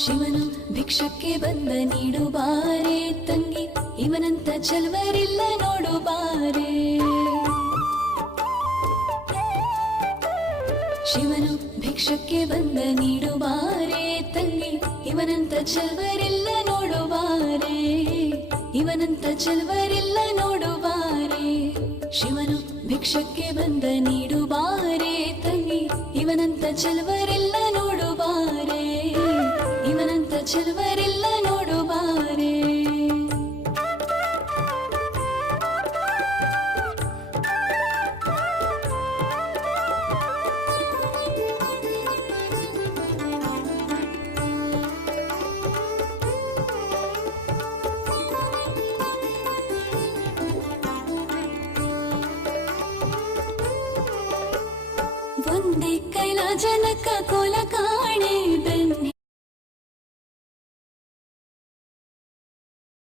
ಶಿವನು ಭಿಕ್ಷಕ್ಕೆ ಬಂದ ನೀಡು ಬಾರೆ ತಂಗಿ, ಇವನಂತ ಚಲ್ವರಿಲ್ಲ ನೋಡು ಬಾರೆ. ಶಿವನು ಭಿಕ್ಷಕ್ಕೆ ಬಂದ ನೀಡು ಬಾರೆ ತಂಗಿ, ಇವನಂತ ಚಲ್ವರಿಲ್ಲ ನೋಡು ಬಾರೆ, ಇವನಂತ ಚಲ್ವರಿಲ್ಲ ನೋಡು ಬಾರೆ. ಶಿವನು ಭಿಕ್ಷಕ್ಕೆ ಬಂದ ನೀಡು ಬಾರೆ ತಂಗಿ, ಇವನಂತ ಚಲ್ವರಿಲ್ಲ ನೋಡು ಬಾರೆ, ಇವನಂತ ಚಲ್ವರಿಲ್ಲ ನೋಡು ಬಾರೆ. ಒಂದೇ ಕೈಲಾಜನಕ ಕೋಲಕ